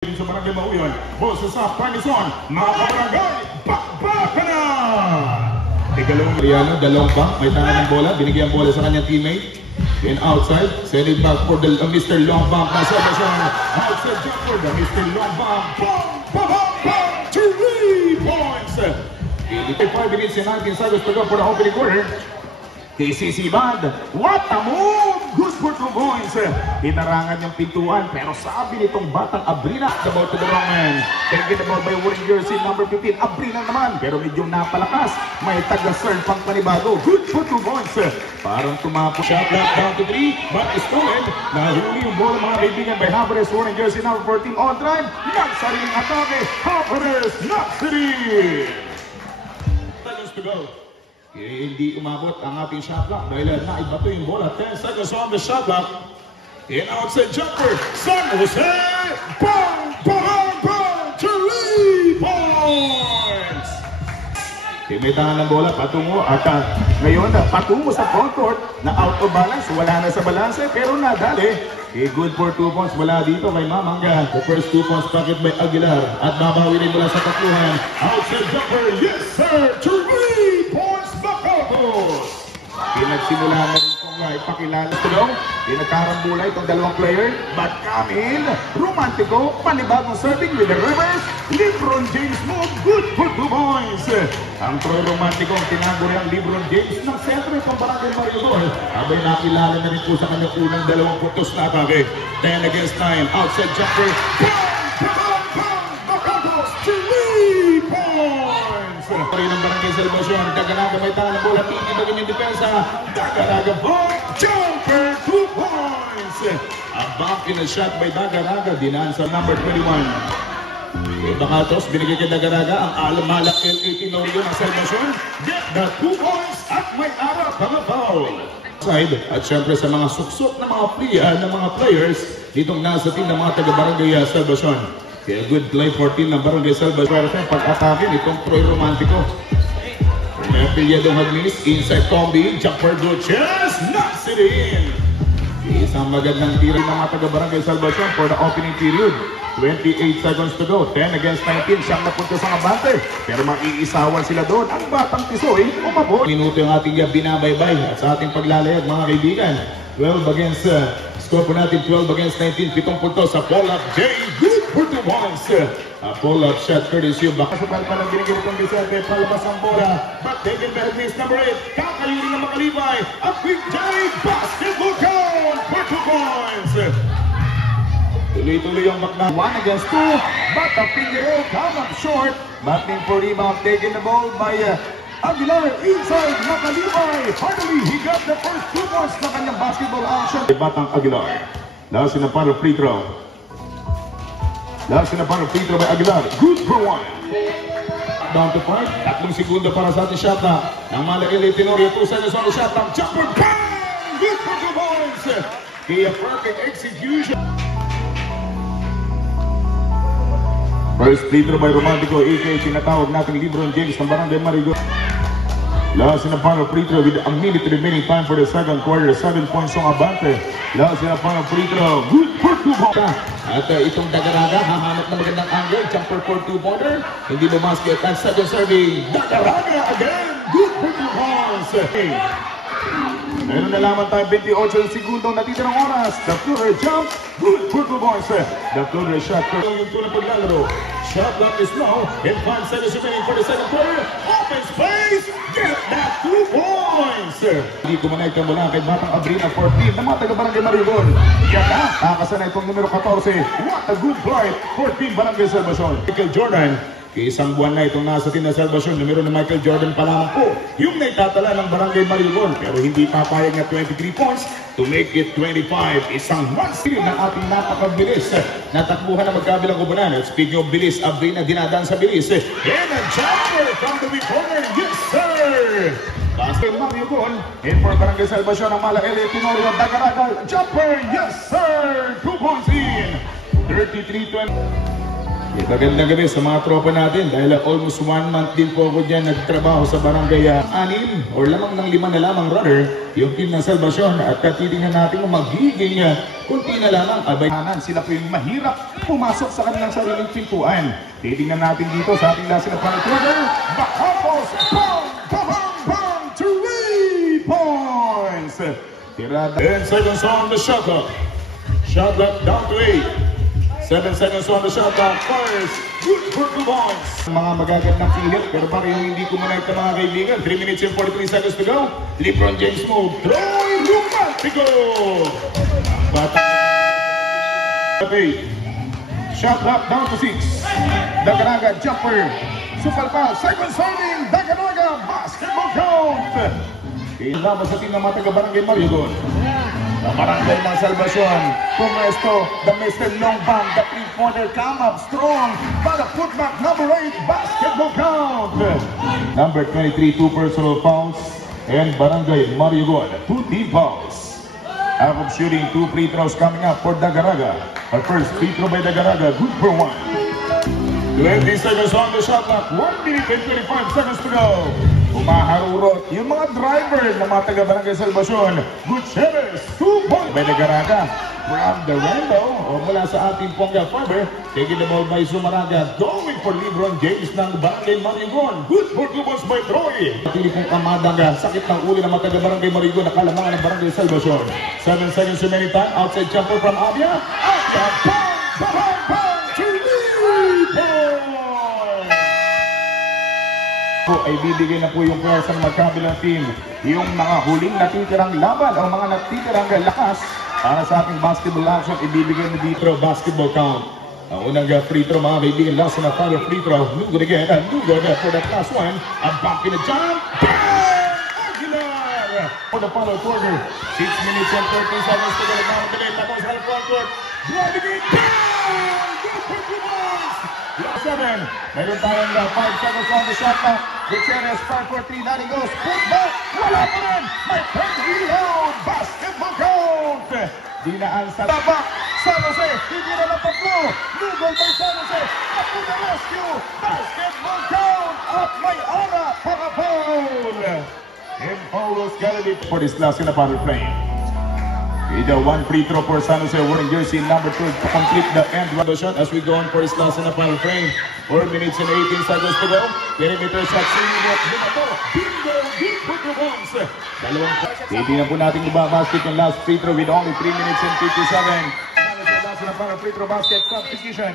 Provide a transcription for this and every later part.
Sa Barangay Mauyon, boses sa Panison, mga kabarangay, bakbaka na! Ikalawang Mariano, dalawang bank, may tangan ng bola, binigyan bola sa kanyang teammate. Then outside, send it back for the Mr. Long Bang. Nasa ba siya? Outside jump for the Mr. Long Bang. Bang! Bang! Bang! 3 points! 5 minutes and 19 seconds to go for the opening quarter. KCC Band, what a move! Good for 2 points. Hinarangan yung pintuan, pero sabi nitong batang Abrina, the ball to the wrong man. Taken the ball by wearing jersey number 15. Abrina naman, pero medyo napalakas. May taga-serve pang panibago. Good for 2 points. Parang tumapo siya. Black down to 3, but is stolen. Nahuli yung bola mga kaibigan by Haveres wearing jersey number 14 on drive. Nagsariling atake. Haveres, not city. Seconds to go. Hindi umabot ang ating shot clock dahil naibato yung bola. 10 seconds on the shot clock. In outside jumper, San Jose! Bang! Bang! Bang! 3 points! Timitangan ng bola, patungo at ngayon patungo sa front court na out of balance. Wala na sa balanse pero nadali. Good for 2 points wala dito kay Mamanga. The first 2 points packet by Aguilar at babawi rin mula sa tatluhan. Outside jumper, yes sir! 3 points! Pinagsimula na rin kung ipakilala tulong. Pinagkarambula itong dalawang player. But come in, Romantico, panibagong serving with the reverse. LeBron James move, good for 2 points. Ang Troy Romantico, tinaguri ang LeBron James ng sentro itong Barangay Mariugol. Abay nakilala na rin po sa kanyang unang dalawang putos na atake. 10 against 9, outside jumper. Bacados, 3 points! Pari ng Barangay Salvacion, Dagaraga may tangan ng bola, titibagin yung depensa. Dagaraga ball, jumper, 2 points! A bump in a shot by Dagaraga, dinaan sa number 21. Bacados, binigay kay Dagaraga, ang alamalak L18 Orion ng Salvacion. Get the 2 points at may arap ang foul. At syempre sa mga suksok na mga players ditong nasa team ng mga taga-Barangay Salvacion. Kaya good play 14 ng Barangay Salvacion. Pag-atake nitong Troy Romantico. Pilyadong Hagnis, inside combi, jumper Duches, knocks it in. Isang magandang tiro ng mga taga-Barangay Salvacion for the opening period. 28 seconds to go, 10 against 19, siyang napunta sa abante. Pero maiisawan sila doon. Ang batang Tisoy, umabot. Minuto yung ating binabaybay at sa ating paglalayag mga kaibigan. 12 against, score po natin 12 against 19, 7 puntos sa pull-up J. Good for 2 points. A pull-up shot courtesy of Baka. Supal pa lang binigyan itong Vicente, palabas ang bola. But taken by Hagnis, number 8. Kakaliling ng Makalibay. A quick J. Basketball count for 2 points. Tuloy-tuloy yung Macna. 1 against 2. But a finger roll come up short. Battling for rebound. Taking the ball by Aguilar inside Makalibay. Finally, he got the first 2 points na kanyang basketball action. Batang Aguilar. Last in a part of free throw. Last in a part of free throw by Aguilar. Good for 1. Down to 5. 3 segundo para sa ating shot na. Ang malaki Tenorio. 2 seconds on the shot. Jumper. Bang! Good for 2 points. A perfect execution. First free throw by Romantico, a.k.a. sinatawag natin LeBron James ng Barangay Mariugol. Last in the final free throw with a minute remaining time for the second quarter. 7 points ang abante. Last in the final free throw. Good for 2 points. At itong Dagaraga, hahanap na magandang angle. Jumper for 2-pointer. Hindi bumasket. At second serving. Dagaraga again. Good for 2 points. Meron na lamang tayo 28 segundong natitirang oras. The floater jump, good for 2 points. The floater shot, yung tunang paglalaro. Shot clock is low, and 5 seconds remaining for the second quarter. Open space, get that 2 points. Hindi kumonekta mula kay Batang Abrina 14 na mga taga-Barangay Mariugol. Yan na, nakasana itong numero 14. What a good flight for Team Barangay Salvacion. Michael Jordan. Isang buwan na itong nasa team na Salvacion, numero ni Michael Jordan pa lamang po yung naitatala ng Barangay Mariugol, pero hindi papayag na 23 points to make it 25. Isang one-steal ng ating napakabilis na takbuhan na magkabilang kubunan. At speaking of bilis, Abrina dinadaan sa bilis. And a jumper from the weak corner, yes sir! Basket Mariugol, and for Barangay Salvacion, ang malaki Tenorio Dagaraga, jumper, yes sir! 2 points in, 33-20. Magandang gabi sa mga tropa natin dahil almost 1 month din po ako dyan nagtrabaho sa barangay 6 or lamang ng 5 na lamang runner yung team ng Salvacion at titingnan natin kung magiging kunti na lamang abayhanan. Sila po yung mahirap pumasok sa kanilang sariling pintuan. Titingnan natin dito sa ating last na panatlover. Bakapos! Bang! Bang! Bang! 3 points! Tirada. 10 seconds on the shot clock. Shot clock down to 8. 7 seconds on the shot clock. First, good for 2 points. Mga magagandang pilit, pero parang hindi ko manay ito mga kaibigan. 3 minutes and 43 seconds to go. LeBron James move. Troy Romantico! Bata. Okay. Shot clock down to 6. Daganaga jumper. Supalpa. Simon Sarning. Daganaga basketball count. Ilama sa team ng mga taga-barangay Mariagon. Ang barangay ng Salvacion. Pumesto, the Mr. Longbang, the 3-pointer come up strong. Para putback number 8, basketball count. Number 23, 2 personal fouls. And barangay Mariagon, 2 team fouls. Out of shooting, 2 free throws coming up for Daganaga. Our first free throw by Daganaga, good for 1. 20 seconds on the shot clock. 1 minute and 25 seconds to go. Umaharurot yung mga driver ng mga taga-barangay Salvacion. Gutierrez, 2 points. By Daganaga from the rainbow o mula sa ating Ponga Faber. Taking the ball by Sumaraga. Going for LeBron James ng barangay Mariagon. Good for 2 points by Troy. Pili pong Amadaga. Sakit ng uli ng mga taga-barangay Mariagon. Nakalamangan ng barangay Salvacion. 7 seconds remaining time. Outside jumper from Abia. Abia, bang! Bang! Bang! Ay bibigay na po yung players ng magkabilang team yung mga huling natitirang laban o mga natitirang lakas para sa ating basketball action. Ibibigay na dito basketball count. Ang unang free throw mga kaibigan, last na final free throw. Lugod again and lugod for that last one. A back in the jump. Bang! Aguilar for the final quarter. 6 minutes and 13 seconds to go down the game. Tapos half front court. Driving it down. Good for 2 points. 7. Meron tayong 5 seconds on the shot clock. Gutierrez, 5 for 3. Nani goes. Put back. Wala pa rin. May third reload. Basketball count. Dinaan sa tabak. San Jose. Hindi na napaplo. Lugol by San Jose. Ako na rescue. Basketball count. At may ara para foul. And Paulo's Galilee for this last in the battle frame. Either 1 free throw for San Jose wearing jersey number 2 to complete the end of the shot as we go on for his last in the final frame. 4 minutes and 18 seconds to go. Perimeter shot, bingo, good for 2 points. Hindi na po natin ibabasket yung last free throw with only 3 minutes and 57. San Jose last in the final free throw basket substitution.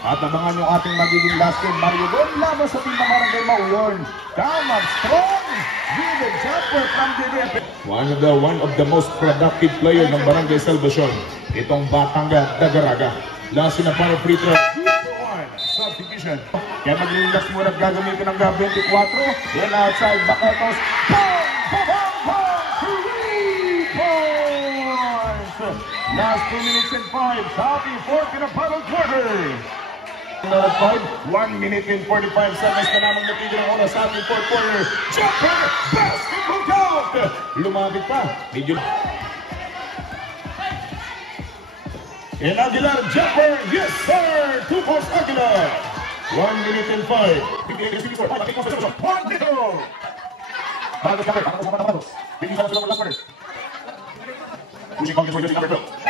At abangan yung ating magiging last game. Mario Don laban sa team ng Barangay Mauyon. Come up strong. With a jumper from the rep. One of the most productive player ng Barangay Salvacion. Itong batang Daganaga. Last na para free throw. Substitution. Kaya mag-relax muna at gagamitin ng 24. Then outside, Bakatos. Bang! Bang! Bang! 3 points! Last 2 minutes and 5. Sabi, 4 in a final quarter. 5, 1 minute and 45 seconds na namang natigil ang oras sa ating 4th quarter. Jumper! Basketball count! Lumapit pa. Medyo... And Aguilar jumper! Yes sir! 2 points Aguilar! 1 minute and 5. Bigyan ng 1 minute! Bago jumper! Bago jumper! Bigyan ng 1 minute! Pushing on the number 2.